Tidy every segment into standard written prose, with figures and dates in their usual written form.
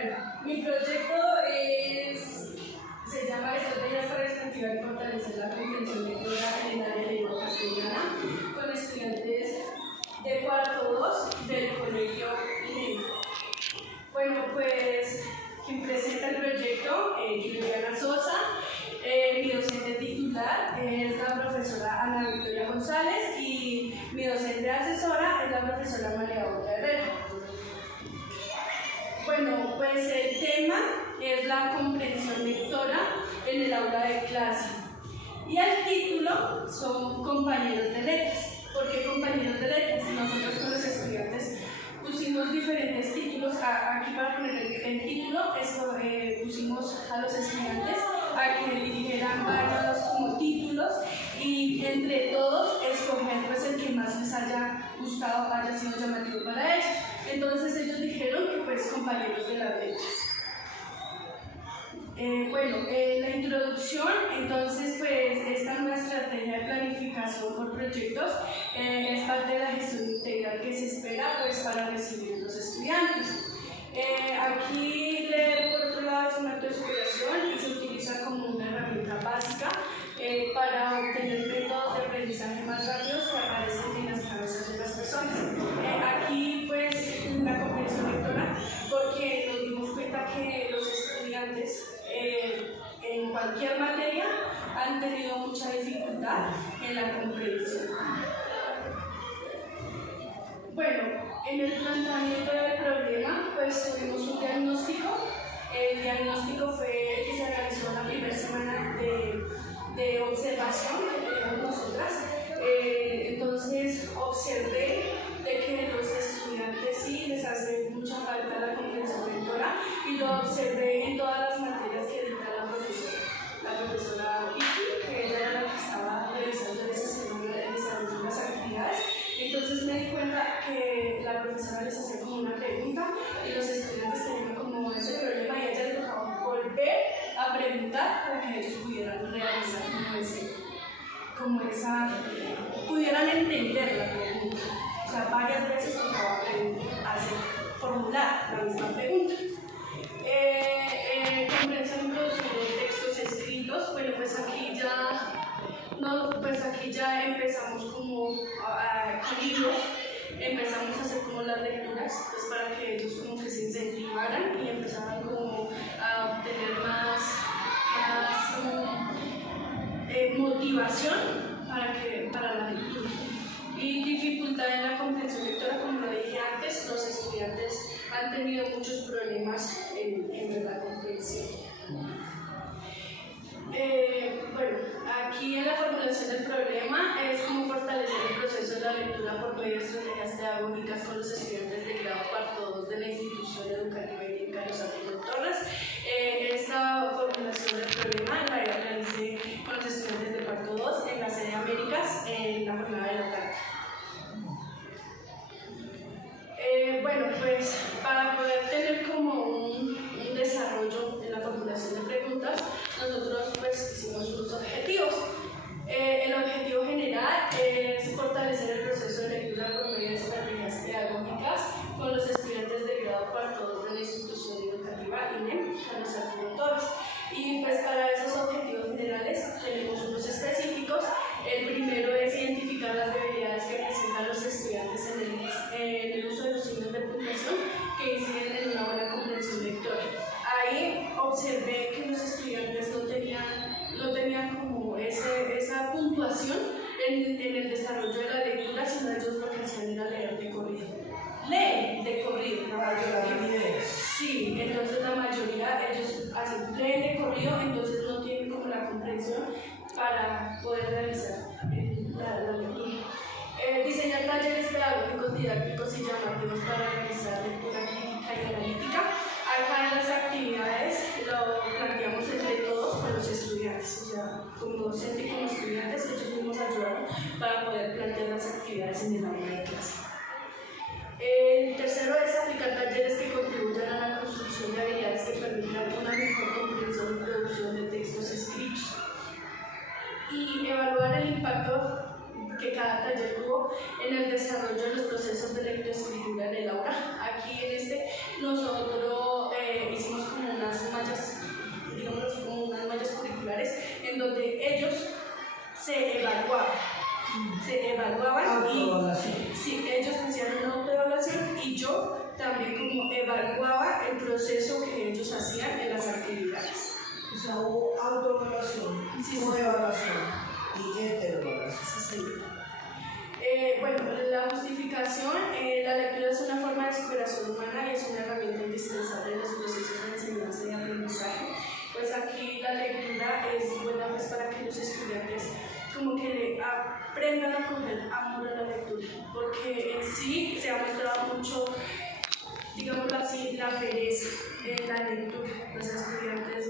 Bueno, mi proyecto se llama Estrategias para incentivar y fortalecer la comprensión lectora en el área de lengua castellana con estudiantes de cuarto 2 del colegio INEM. Bueno, pues quien presenta el proyecto, Juliana Sosa, mi docente titular es la profesora Ana Victoria González y mi docente asesora es la profesora María Olga Herrera. Bueno, pues el tema es la comprensión lectora en el aula de clase y el título son compañeros de letras. ¿Por qué compañeros de letras? Nosotros con los estudiantes pusimos diferentes títulos. Aquí para poner el título pusimos a los estudiantes a que eligieran varios como títulos y entre todos escoger pues el que más les haya gustado, haya sido llamativo para ellos. Entonces ellos dijeron que pues compañeros de las letras. La introducción, entonces pues esta nueva estrategia de planificación por proyectos es parte de la gestión integral que se espera pues para recibir los estudiantes. Aquí leer por otro lado es un acto de superación y se utiliza como una herramienta básica para obtener métodos de aprendizaje más rápidos que aparecen en las cabezas de las personas. Aquí pues la comprensión lectora, porque nos dimos cuenta que los estudiantes en cualquier materia han tenido mucha dificultad en la comprensión. Bueno, en el planteamiento del problema pues tuvimos un diagnóstico. El diagnóstico fue que se realizó la primera semana de observación que tenemos nosotras. Entonces observé de que los estudiantes sí les hace mucha falta la comprensión lectora y lo observé en todas las materias que dicta la profesora Vicky, que ella era la que estaba realizando en ese semana de desarrollo de las actividades. Entonces me di cuenta que la profesora les hacía como una pregunta y los estudiantes tenían como ese problema y a ella les tocaba volver a preguntar para que ellos pudieran realizar pudieran entender la pregunta. O sea, varias veces tocaba formular la misma pregunta. Comprensión y producción de textos escritos. Bueno, pues aquí ya empezamos como con libros, empezamos a hacer como las lecturas, pues para que ellos como que se incentivaran y empezaran como a obtener más motivación para la lectura. Y dificultad en la comprensión lectora, como lo dije antes, los estudiantes han tenido muchos problemas en la comprensión. Aquí en la formulación del problema es cómo fortalecer el proceso de la lectura por medio de estrategias pedagógicas con los estudiantes de grado cuarto 2 de la institución educativa Ibérica Los Santos Torres. Esta formulación del problema la realicé con los estudiantes de cuarto 2 en la sede Américas en la jornada de la tarde. Pues para poder tener como un desarrollo en la formulación de preguntas, nosotros pues hicimos unos objetivos. El objetivo general es fortalecer el proceso de lectura por medio de estrategias pedagógicas con los estudiantes de grado cuarto 2 de la institución educativa INEM, Carlos Arturo Torres. Y pues para esos objetivos generales tenemos unos específicos. El primero es identificar las debilidades que presentan los estudiantes en el uso de los signos de puntuación que inciden en una buena comprensión lectora. Ahí observé que los estudiantes no tenían como esa puntuación en el desarrollo de la lectura, sino ellos lo que hacían era leer de corrido. Leen de corrido, la mayoría. Sí, entonces la mayoría ellos leen de corrido, entonces no tienen como la comprensión para poder realizar la lectura. Diseñar talleres pedagógicos didácticos y llamativos para realizar lectura crítica y analítica. Acá en las actividades lo planteamos entre todos con los estudiantes, o sea, como docente y como estudiantes, ellos mismos ayudaron para poder plantear las actividades en el aula de clase. El tercero es aplicar talleres que contribuyan a la construcción de habilidades que permitan una mejor comprensión y producción de textos escritos. Y evaluar el impacto que cada taller tuvo en el desarrollo de los procesos de lectoescritura en el aula se evaluaban y sí, ellos hacían una autoevaluación y yo también como evaluaba el proceso que ellos hacían en las actividades. O sea, hubo autoevaluación, evaluación y heteroevaluación. Sí, sí. Bueno, la justificación, la lectura es una forma de superación humana y es una herramienta indispensable en los procesos de enseñanza y aprendizaje. Pues aquí la lectura es buena pues, para que los estudiantes como que le aprendan a coger amor a la lectura, porque en sí se ha mostrado mucho, digámoslo así, la pereza en la lectura. Los estudiantes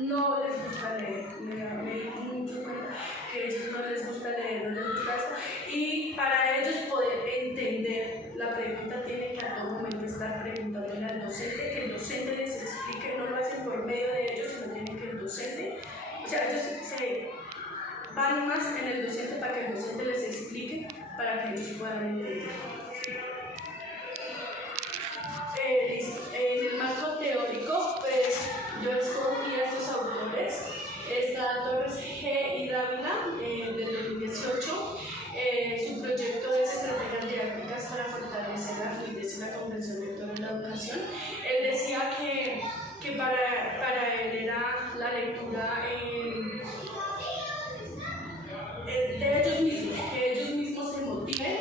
no les gusta leer, me di mucho cuenta que a ellos no les gusta leer, no les gusta esto, y para ellos poder entender la pregunta tienen que a todo momento estar preguntándole al docente, que el docente les explique, no lo hacen por medio de ellos, sino tienen que el docente, o sea, ellos se van más en el docente para que el docente les explique, para que ellos puedan entender. En el marco teórico, pues yo escogí a estos autores. Está Torres G. y Dávila, del 2018. Su proyecto es Estrategias Didácticas para fortalecer la fluidez y la comprensión lectora en la educación. Él decía que para él era la lectura de ellos mismos, que ellos mismos se motiven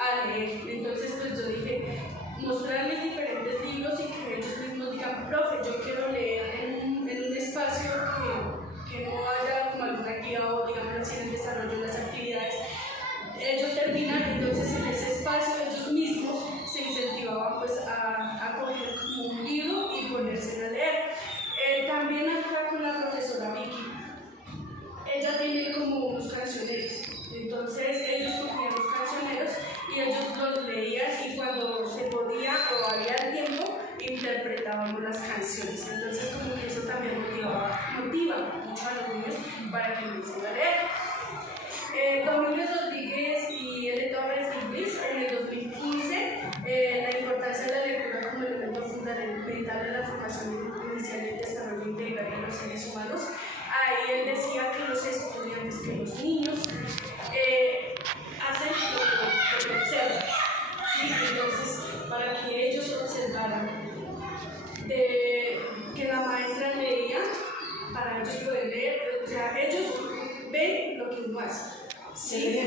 a leer. Entonces, pues yo dije, mostrarles diferentes libros y que ellos mismos digan, profe, yo quiero leer en un espacio que no haya como alguna guía o digamos así en el desarrollo de las actividades. Ellos terminan, entonces en ese espacio ellos mismos se incentivaban pues a coger como un libro y ponerse a leer. También acá con la profesora Vicky, ella tiene como unos cancioneros, entonces ellos cogían los cancioneros y ellos los leían y cuando se podía o había tiempo interpretábamos las canciones, entonces como que eso también motiva mucho a los niños para que empiecen a leer. Domínguez Rodríguez y L. Torres Iblis en el 2015, la importancia de la lectura como elemento fundamental en la formación inicial y el desarrollo integral de los seres humanos. Ahí él decía que los estudiantes, que los niños hacen lo que observan, ¿sí? Entonces, para que ellos observaran que la maestra leía, para ellos poder leer, o sea, ellos ven lo que uno hace. Sí,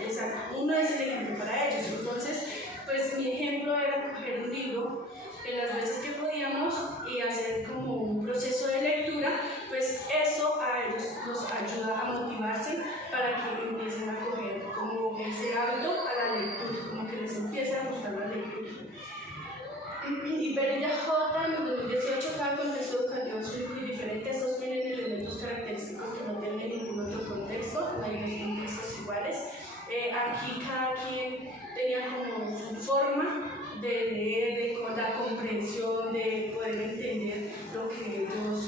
exacto. Uno es el ejemplo para ellos. Entonces, pues mi ejemplo era coger un libro en las veces que podíamos y hacer como un proceso de lectura, pues eso a ellos nos ayuda a motivarse para que empiecen a coger como ese hábito a la lectura, como que les empiece a gustar la lectura. Y Perilla J. en 2018, cada contexto educativo es muy diferente. Estos tienen elementos característicos que no tienen ningún otro contexto, no hay contextos iguales. Aquí cada quien tenía como su forma de leer, de la comprensión, de poder entender lo que ellos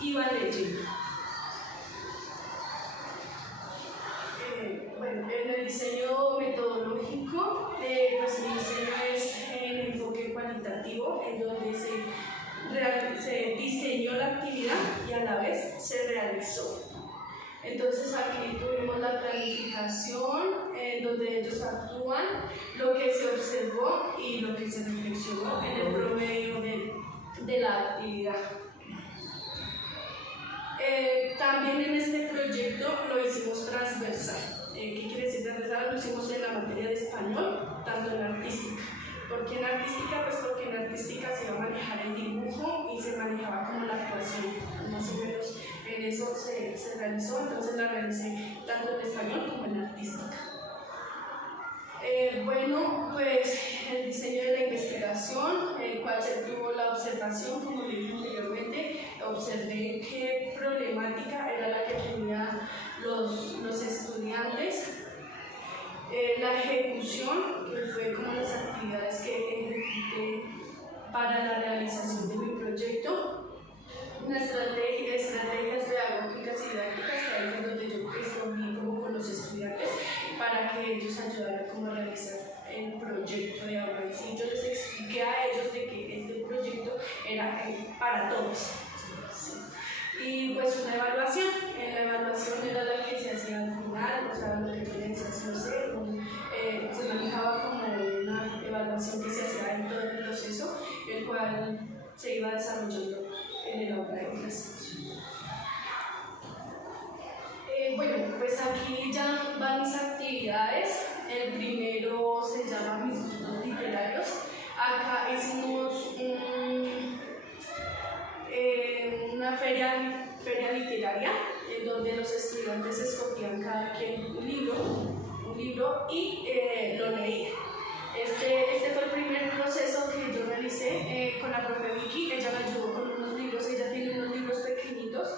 iban leyendo. Bueno, en el diseño metodológico, pues mi diseño es en enfoque cualitativo, en donde se diseñó la actividad y a la vez se realizó. Entonces aquí tuvimos la planificación, donde ellos actúan, lo que se observó y lo que se reflexionó en el promedio de la actividad. También en este proyecto lo hicimos transversal. ¿Qué quiere decir transversal? Lo hicimos en la materia de español, tanto en artística. ¿Por qué en artística? Pues porque en artística se iba a manejar el dibujo y se manejaba como la actuación, más o menos en eso se realizó, entonces la realicé tanto en español como en artística. Bueno, pues el diseño de la investigación, el cual se tuvo la observación, como le dije anteriormente, observé qué problemática era la que tenían los estudiantes. La ejecución, que fue como las actividades que ejecuté para la realización de mi proyecto. Estrategias pedagógicas y didácticas, que ahí es donde yo escogí como con los estudiantes para que ellos ayudaran como a realizar el proyecto de aula. Y yo les expliqué a ellos de que este proyecto era para todos. Sí. Y pues una evaluación, la evaluación era la que se hacía se hacía en todo el proceso, el cual se iba desarrollando en el aula de clase. Bueno, pues aquí ya van mis actividades. El primero se llama Mis gustos literarios. Acá hicimos una feria literaria en donde los estudiantes escogían cada quien un libro y lo leía. Este fue el primer proceso que yo realicé con la profe Vicky. Ella me ayudó con unos libros, ella tiene unos libros pequeñitos,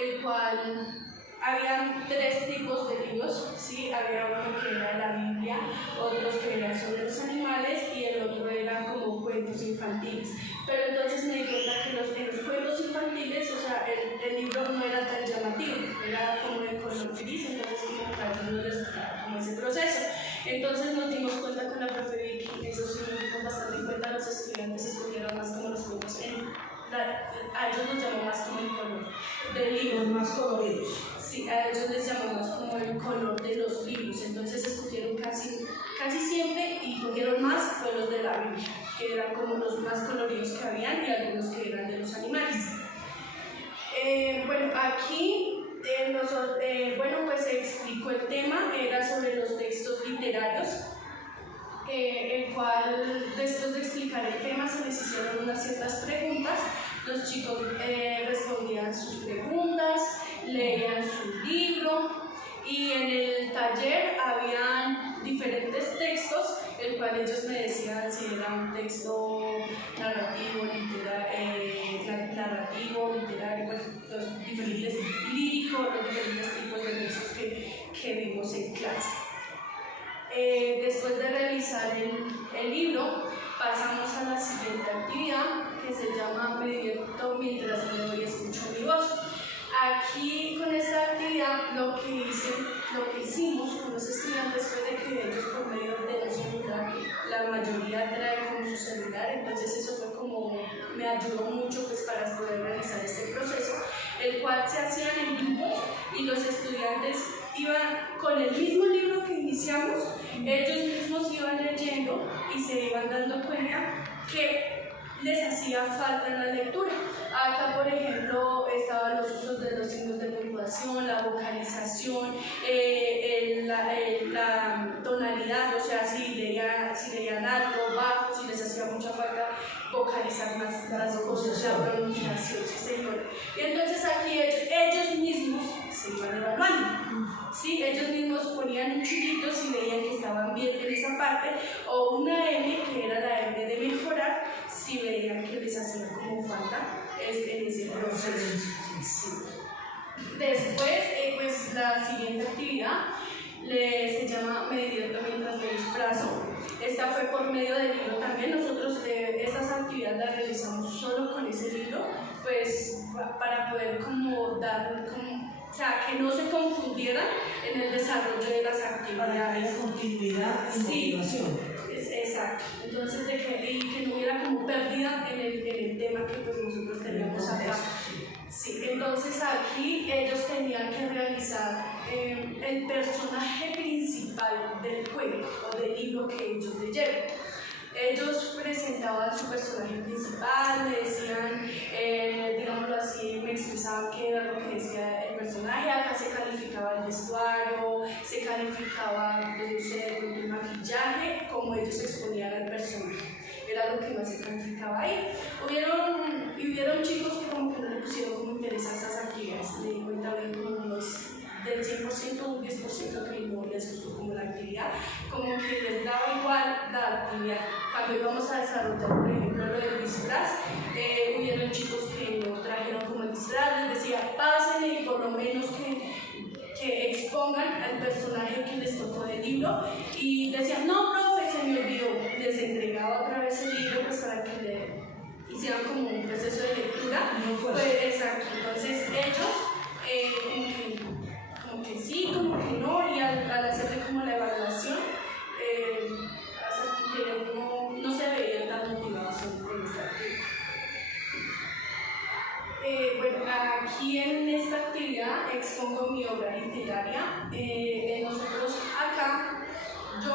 el cual habían 3 tipos de libros, ¿sí? Había uno que era la Biblia, otros que eran sobre los animales y el otro era como cuentos infantiles. Pero entonces me di cuenta que en los cuentos infantiles, o sea, el libro no era tan llamativo, era como de color gris, entonces como que a ellos no les gustaba como ese proceso. Entonces nos dimos cuenta con la profe Vicky, eso sí nos dimos bastante en cuenta, los estudiantes escogieron más como los cuentos a ellos nos llamó más como el color del libro. Los más coloridos. Sí, a ellos les llamamos como el color de los libros, entonces escogieron casi siempre y cogieron más fue los de la Biblia, que eran como los más coloridos que habían y algunos que eran de los animales. Bueno, aquí pues se explicó el tema, era sobre los textos literarios, el cual después de explicar el tema se les hicieron unas ciertas preguntas, los chicos respondían sus preguntas, leían su libro y en el taller habían diferentes textos, el cual ellos me decían si era un texto narrativo, literario, bueno, los diferentes líricos, los diferentes tipos de textos que vimos en clase. Después de realizar el libro, pasamos a la siguiente actividad que se llama Me divierto mientras leo y escucho mi voz. Aquí con esta actividad lo que hicimos con los estudiantes fue de que ellos por medio de un celular, la mayoría trae con su celular, entonces eso fue como, me ayudó mucho pues para poder realizar este proceso, el cual se hacían en grupos y los estudiantes iban con el mismo libro que iniciamos, ellos mismos iban leyendo y se iban dando cuenta que les hacía falta en la lectura. Acá, por ejemplo, estaban los usos de los signos de puntuación, la vocalización, la tonalidad, o sea, si leían alto, bajo, si les hacía mucha falta vocalizar más las cosas, la pronunciación, sí, señor. Y entonces aquí ellos mismos se iban evaluando. Sí, ellos mismos ponían un chulito si veían que estaban bien en esa parte, o una M, que era la M de mejorar, si veían que les hacía como falta en ese proceso. Sí. Después, pues la siguiente actividad se llama Me divierto mientras me disfrazo. Esta fue por medio del libro también. Nosotros estas actividades las realizamos solo con ese libro, pues para poder como dar o sea, que no se confundieran en el desarrollo de las actividades. Para que haya continuidad y motivación. Exacto. Entonces, que no hubiera como pérdida en el tema que pues nosotros teníamos acá. Sí, entonces aquí ellos tenían que realizar el personaje principal del cuento o del libro que ellos leyeron. Ellos presentaban su personaje principal, me decían, digámoslo así, me expresaban qué era lo que decía el personaje. Acá se calificaba el vestuario, se calificaba el maquillaje, como ellos exponían al personaje. Era lo que más se calificaba ahí. Hubieron chicos que como que no le pusieron como interés a estas actividades. Me di cuenta bien como unos del 100%, un 10% que no les gustó como la actividad, como que les daba igual la actividad. Cuando íbamos a desarrollar, por ejemplo, lo del disfraz, hubieron chicos que no trajeron como el disfraz, les decía, pásenle y por lo menos que expongan al personaje que les tocó del libro, y decían, no, profe, se me olvidó. Les entregaba otra vez el libro pues para que le hicieran como un proceso de lectura. Pues, exacto, entonces ellos como que sí, como que no, y al hacerle como la evaluación, no se veía tan motivados con esta actividad. Bueno, aquí en esta actividad expongo mi obra literaria. Nosotros acá, yo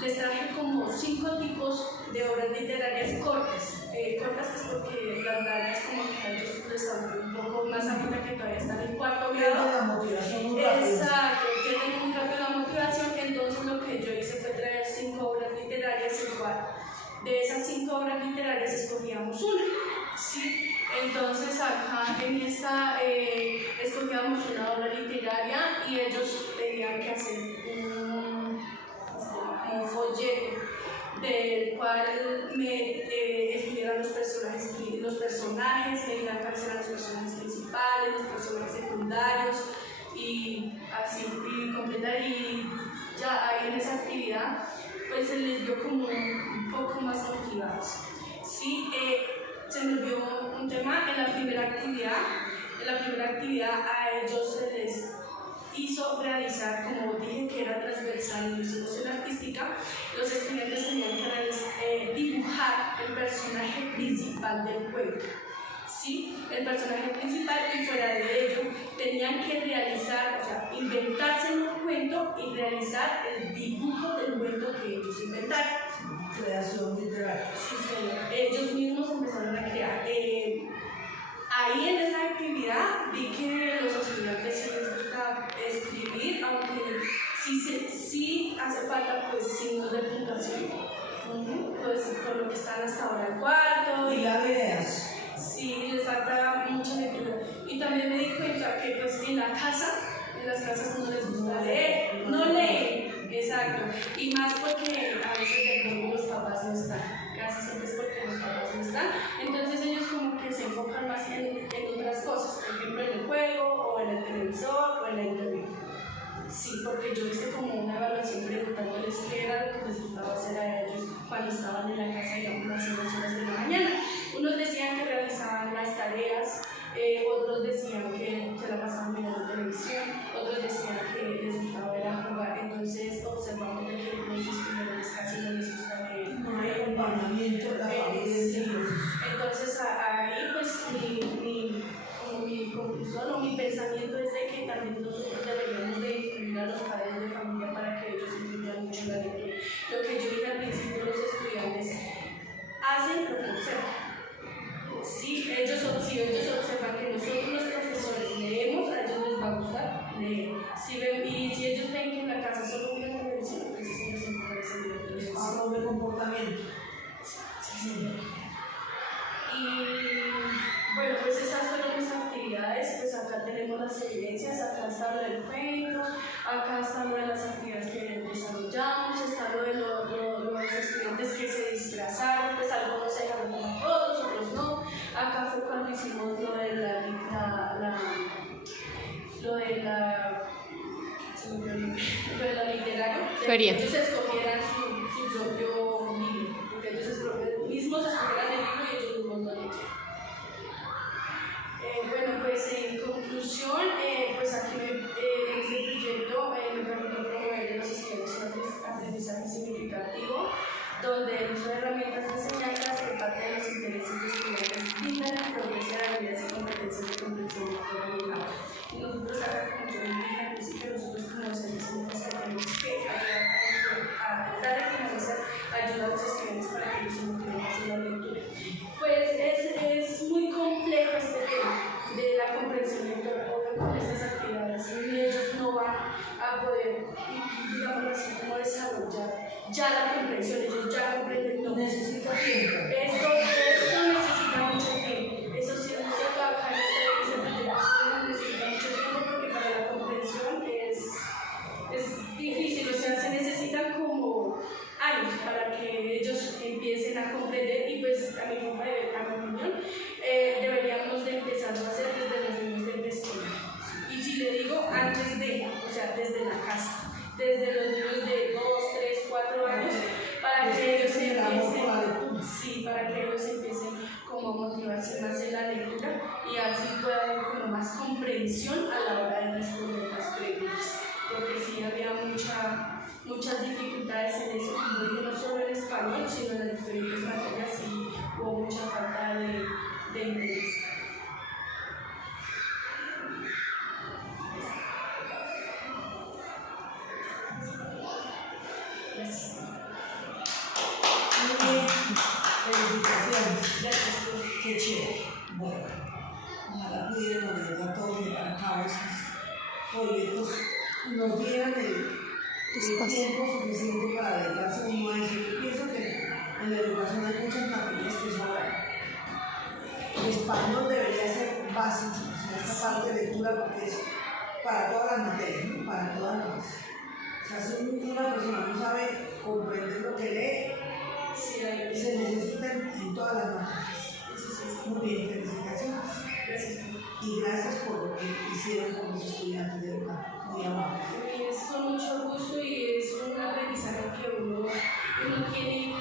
les traje como 5 tipos de obras literarias cortas. Cortas es porque las largas como que a ellos les aburre un poco más ahorita que todavía están en 4º grado. La motivación muy rápida. Exacto, tienen muy rápido la motivación, entonces lo que yo hice fue traer 5 obras literarias igual. De esas 5 obras literarias escogíamos una, ¿sí? Entonces acá en esta escogíamos una obra literaria y ellos tenían que hacer un folleto del cual estuvieran los personajes, me dijeran cuáles eran los personajes principales, los personajes secundarios y así, y completar, y ya ahí en esa actividad pues se les dio como un poco más motivados. Sí, se nos dio un tema en la primera actividad. En la primera actividad a ellos se les hizo realizar, como dije que era transversal en institución artística, los estudiantes tenían que dibujar el personaje principal del cuento. ¿Sí? El personaje principal, y fuera de ello tenían que realizar, o sea, inventarse un cuento y realizar el dibujo del cuento que ellos inventaron. Creación literaria. Sí, señor. Ellos mismos empezaron a crear. Ahí en esa actividad vi que los estudiantes sí les gusta escribir, aunque sí hace falta pues signos de puntuación, pues por lo que están hasta ahora en cuarto. Y las ideas. Sí, les falta mucha lectura. Y también me di cuenta que pues en la casa, en las casas no les gusta leer, no leen, exacto. Y más porque a veces de pronto los papás no están, casi siempre es porque los papás no están. Entonces ellos como que se enfocan más en otras cosas, por ejemplo en el juego, o en el televisor, o en la internet. Sí, porque yo hice como una evaluación preguntándoles qué era lo que les gustaba hacer a ellos cuando estaban en la casa, digamos, las 2 horas de la mañana. Unos decían que realizaban las tareas, otros decían que se la pasaban mirando televisión, otros decían que les gustaba ir a jugar. Entonces observamos que los estudiantes casi no les gusta leer. No hay acompañamiento de la familia. Sí. Entonces ahí pues mi conclusión o mi pensamiento es de que también nosotros deberíamos de incluir a los padres de familia para que ellos incluyan mucho la lectura. Lo que yo dije al principio, los estudiantes hacen lo que observan. Si ellos observan que nosotros los profesores leemos, a ellos les va a gustar leer. Si ellos ven que en la casa solo miran televisión, entonces ellos se enfocan en la televisión. Hablo de comportamiento. Sí, señor. Y bueno, pues esas fueron mis actividades. Pues acá tenemos las evidencias, acá está lo del cuento, acá está lo de las actividades que desarrollamos, está lo de los estudiantes que se disfrazaron, pues algunos se dejaron como todos, otros no. Acá fue cuando hicimos lo de la literario, Feria. ellos escogieran su propio libro, porque ellos mismos escogieran el libro y ellos mismos lo leyeron. Bueno, pues en conclusión, pues aquí en este proyecto me permitió promover en los estudiantes un aprendizaje significativo, donde el uso de herramientas de enseñanza se parte de los intereses de estudiantes brindan el progreso de habilidades y competencias de comprensión lectora y lenguaje. Y nosotros acá, como yo dije al principio, nosotros como docentes tenemos que ayudar a dar a conocer, ayudar a los estudiantes para que ellos se motiven a hacer la lectura. Pues es muy complejo este tema de la comprensión lectora, con estas actividades, y ellos no van a poder, digamos así, como desarrollar ya la comprensión, ellos ya comprenden todo. Necesita tiempo. Esto necesita mucho tiempo. Eso sí, no se trabaja en este proyecto, necesita mucho tiempo porque para la comprensión es difícil, o sea, se necesitan como años para que ellos empiecen a comprender, y pues a mi opinión, deberíamos de empezarlo a hacer desde los niños del preescolar. Y si le digo antes de, o sea, desde la casa, desde los niños de 2, 3, 4 años, para que ellos empiecen, sí, para que ellos empiecen como a motivarse más en la lectura y así pueda haber como más comprensión a la hora de responder las preguntas. Porque sí había muchas dificultades en eso, como dije, no solo en español, sino en las diferentes materias, y hubo mucha falta de interés. Gracias. Muy bien. Felicitaciones. Gracias, profe. Qué chévere. Bueno, ojalá pudiéramos de verdad todos llevar a cabo esos proyectos, nos dieran el tiempo suficiente para dedicarse uno a eso. Yo pienso que en la educación hay muchas materias que sobran. El español debería ser básico, o sea, esta parte de lectura, porque es para todas las materias, ¿no? Para todas las. O sea, si una persona no sabe comprender lo que lee, Sí, se necesita en todas las materias. Muy bien, felicitaciones. gracias. Y gracias por lo que hicieron con los estudiantes de verdad. Muy amables. Es con mucho gusto y es un aprendizaje que uno tiene